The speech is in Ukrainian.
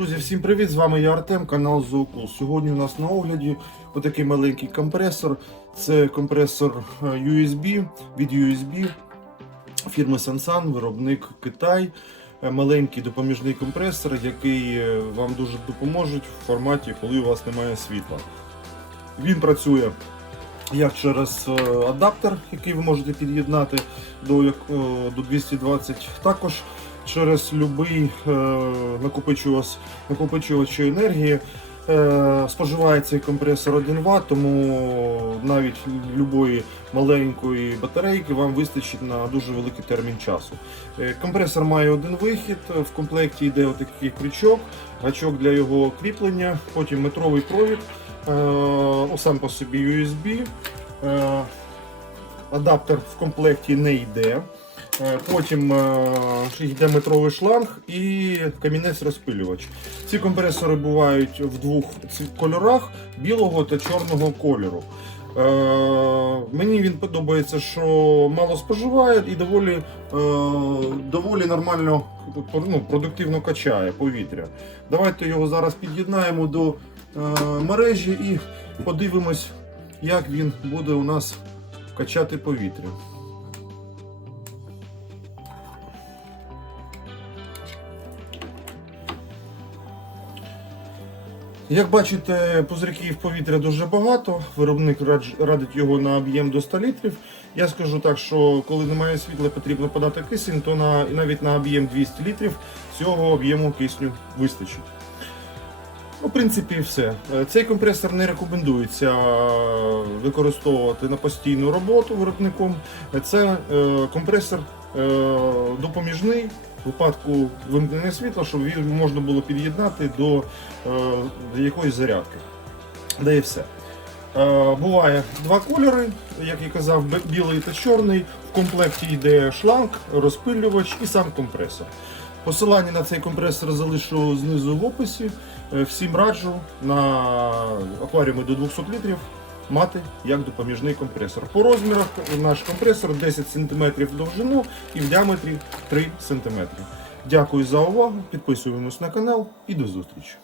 Друзі, всім привіт! З вами я Артем, канал Зоокул. Сьогодні у нас на огляді отакий маленький компресор. Це компресор е, USB від USB фірми Sansan, виробник Китай. Е, Маленький допоміжний компресор, який е, вам дуже допоможе в форматі, коли у вас немає світла. Він працює як через адаптер, який ви можете під'єднати до 220, також через будь-який накопичувач, накопичувач енергії. Е, Споживає цей компресор 1 Вт, тому навіть любої маленької батарейки вам вистачить на дуже великий термін часу. Е, Компресор має один вихід, в комплекті йде отакий крючок, гачок для його кріплення, потім метровий провід, е, ну, сам по собі USB. Е, Адаптер в комплекті не йде. Е, Потім е, йде метровий шланг і камінець розпилювач. Ці компресори бувають в двох кольорах білого та чорного кольору. Е, мені він подобається, що мало споживає і доволі, е, доволі нормально ну, продуктивно качає повітря. Давайте його зараз під'єднаємо до е, мережі і подивимось, як він буде у нас качати повітря. Як бачите, пузирьків повітря дуже багато. Виробник радить його на об'єм до 100 літрів. Я скажу так, що коли немає світла, потрібно подати кисень, то на, навіть на об'єм 200 літрів цього об'єму кисню вистачить. Ну, в принципі, все. Е, Цей компресор не рекомендується е, використовувати на постійну роботу виробником. Це е, компресор допоміжний випадку вимкнення світла, щоб він можна було під'єднати до, е, до якоїсь зарядки. Да і все. Е, Буває два кольори, як я казав, білий та чорний. В комплекті йде шланг, розпилювач і сам компресор. Посилання на цей компресор залишу знизу в описі. Е, Всім раджу на акваріуми до 200 літрів мати як допоміжний компресор. По розмірах наш компресор 10 см в довжину і в діаметрі 3 см. Дякую за увагу. Підписуємось на канал і до зустрічі.